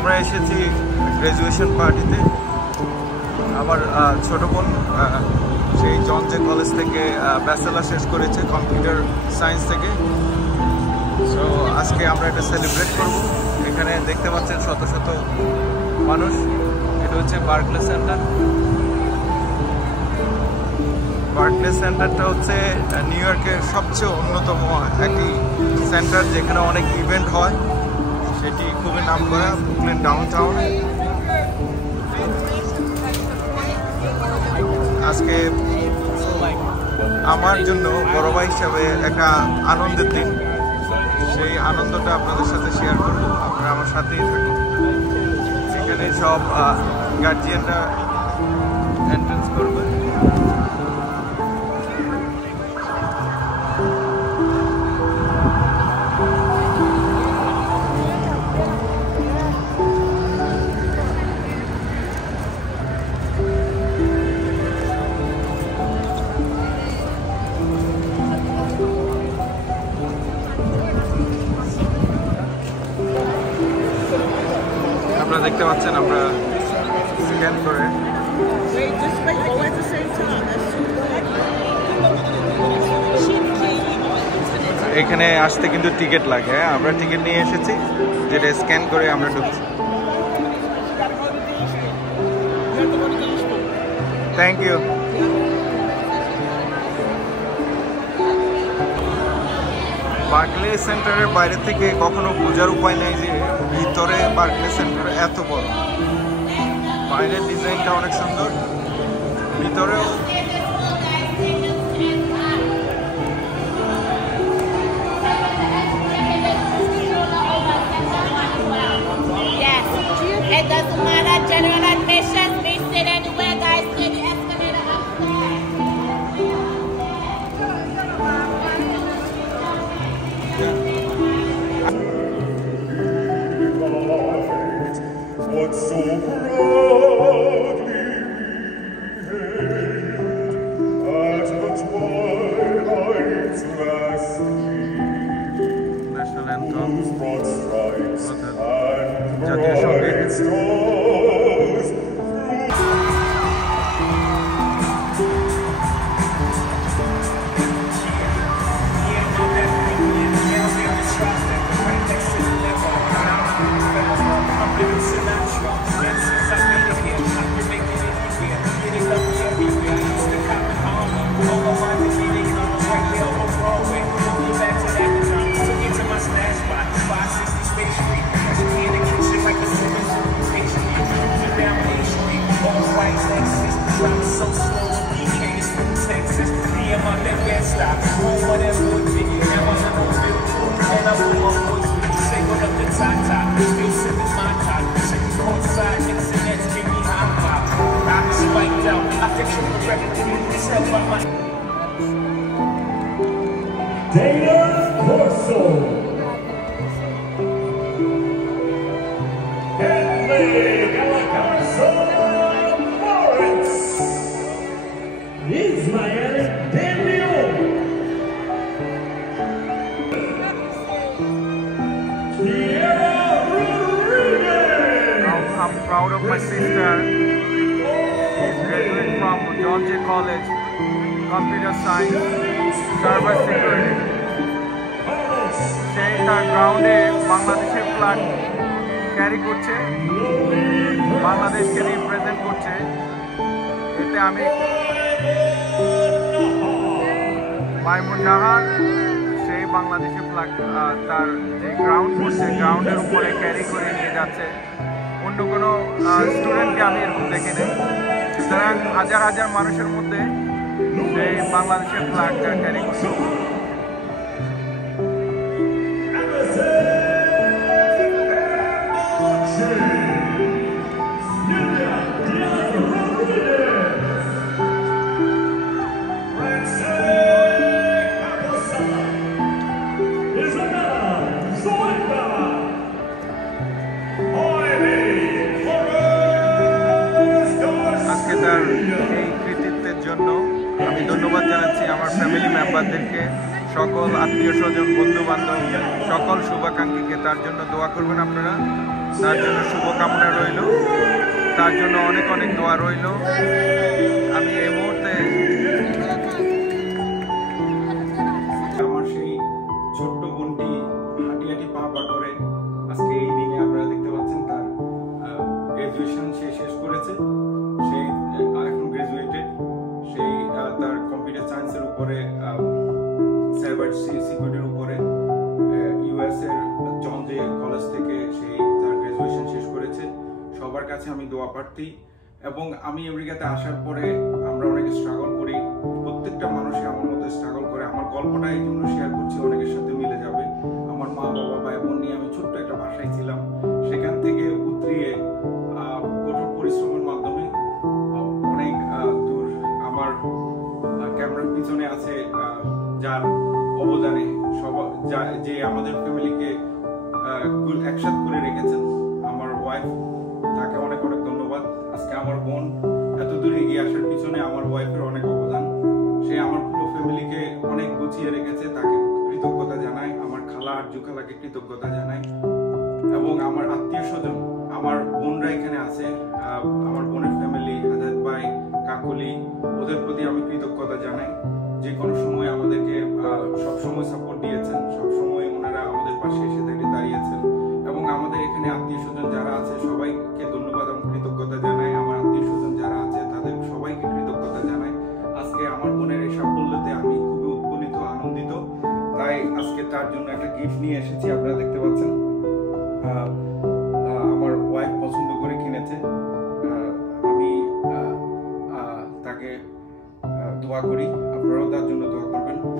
আমরা এসেছি গ্র্যাজুয়েশন পার্টিতে। আমার ছোট বোন সেই জন জে কলেজ থেকে ব্যাচেলার শেষ করেছে কম্পিউটার সায়েন্স থেকে। সো আজকে আমরা এটা সেলিব্রেট করব। এখানে দেখতে পাচ্ছেন শত শত মানুষ। এটা হচ্ছে বার্কলে সেন্টার। বার্কলে সেন্টারটা হচ্ছে নিউ ইয়র্কের সবচেয়ে অন্যতম একটি সেন্টার, যেখানে অনেক ইভেন্ট হয়। সেটি খুবই নামকরা ব্রুকলিন ডাউনটাউনে। আজকে আমার জন্য বড় ভাই হিসাবে একটা আনন্দের দিন। সেই আনন্দটা আপনাদের সাথে শেয়ার করব। আপনারা আমার সাথেই থাকুন। এখানে সব গার্জিয়ানরা এন্ট্রান্স করবে। আপনারা দেখতে পাচ্ছেন আমরা স্ক্যান করে এখানে আসতে কিন্তু টিকিট লাগে। আমরা টিকিট নিয়ে এসেছি, যেটা স্ক্যান করে আমরা ঢুকছি। Thank you. বার্কলে সেন্টারের বাইরে থেকে কখনো বোঝার উপায় নেই যে ভিতরে বার্কলে সেন্টার এত বড়। বাইরের ডিজাইনটা অনেক সুন্দর, ভিতরেও It doesn't matter, general admission, we sit anywhere, guys, sit the escalator upstairs. What so proudly hailed at the twilight's last gleam, national anthem, whose broad stripes and জাতীয় সঙ্গীত। bright stars Dana Corso, Henley Galacarso Lawrence, Ismael Delio, Tierra Rodriguez. I'm proud of my sister. She's graduated from John Jay College, Computer Science, Cyber Security. সে তার গ্রাউন্ডে বাংলাদেশের flag carry করছে, বাংলাদেশকে represent করছে। এতে আমি মাইমুন নাহার সেই বাংলাদেশের ফ্ল্যাগ তার যে গ্রাউন্ড করছে, গ্রাউন্ডের উপরে ক্যারি করে নিয়ে যাচ্ছে। অন্য কোনো স্টুডেন্টকে আমি এরকম দেখিনি। সুতরাং হাজার হাজার মানুষের মধ্যে সেই বাংলাদেশের ফ্ল্যাগটা ক্যারি করছে। আজকে তার এই কৃতিত্বের জন্য আমি ধন্যবাদ জানাচ্ছি আমার ফ্যামিলি মেম্বারদেরকে, সকল আত্মীয় স্বজন, বন্ধু বান্ধব, সকল শুভাকাঙ্ক্ষীকে। তার জন্য দোয়া করবেন আপনারা। তার জন্য শুভকামনা রইল, তার জন্য অনেক অনেক দোয়া রইল। আমি এই মুহূর্তে আমার সেই ছোট্ট বোনটি হাঁটি হাঁটি পা পা করে আজকে এই দিনে আপনারা দেখতে পাচ্ছেন তার গ্রাজুয়েশন সে শেষ করেছে, সে এখন গ্রাজুয়েটেড। সেই তার কম্পিউটার সায়েন্সের উপরে, সাইবার সিকিউরিটির উপরে ইউএস এর জন জে কলেজ থেকে সেই তার গ্রাজুয়েশন শেষ করেছে। সবার কাছে আমি দোয়া প্রার্থী। এবং আমি আমেরিকাতে আসার পরে আমরা অনেকে স্ট্রাগল করি, প্রত্যেকটা মানুষই আমার মতো স্ট্রাগল করে। আমার গল্পটা এই জন্য শেয়ার করছি, অনেকের সাথে মিলে যাবে। আমার মা বাবা ভাই বোন নিয়ে আমি ছোট্ট একটা বাসায় ছিলাম, সেখান থেকে উতরিয়ে কঠোর পরিশ্রমের মাধ্যমে অনেক দূর আমার ক্যামেরার পিছনে আছে যার অবদানে যে আমাদের ফ্যামিলিকে একসাথে করে রেখেছেন, আমার ওয়াইফ, তাকে অনেক অনেক ধন্যবাদ। আজকে আমার বোন এত দূরে এগিয়ে আসার পিছনে আমার ওয়াইফের অনেক অবদান। সে আমার পুরো ফ্যামিলিকে অনেক গুছিয়ে রেখেছে, তাকে কৃতজ্ঞতা জানাই। আমার খালা আরজু খালাকে কৃতজ্ঞতা জানাই। এবং আমার আত্মীয় স্বজন, আমার বোনরা এখানে আছে, আমার বোনের ফ্যামিলি, হাজার ভাই, কাকুলি, ওদের প্রতি আমি কৃতজ্ঞতা জানাই। যে কোনো সময় আমাদেরকে সবসময় সাপোর্ট দিয়েছেন, সবসময় ওনারা আমাদের পাশে এসে দাঁড়িয়েছেন। এবং আমাদের এখানে আত্মীয় স্বজন যারা আছে সবাইকে ধন্যবাদ এবং কৃতজ্ঞতা জানাই। আমার আত্মীয় স্বজন যারা আছে তাদের সবাইকে কৃতজ্ঞতা জানাই। আজকে আমার বোনের এই সাফল্যতে আমি খুবই উৎফুল্লিত, আনন্দিত। তাই আজকে তার জন্য একটা গিফট নিয়ে এসেছি, আপনারা দেখতে পাচ্ছেন। আমার ওয়াইফ পছন্দ করে কিনেছে। আমি তাকে দোয়া করি, আপনারাও তার জন্য দোয়া করবেন।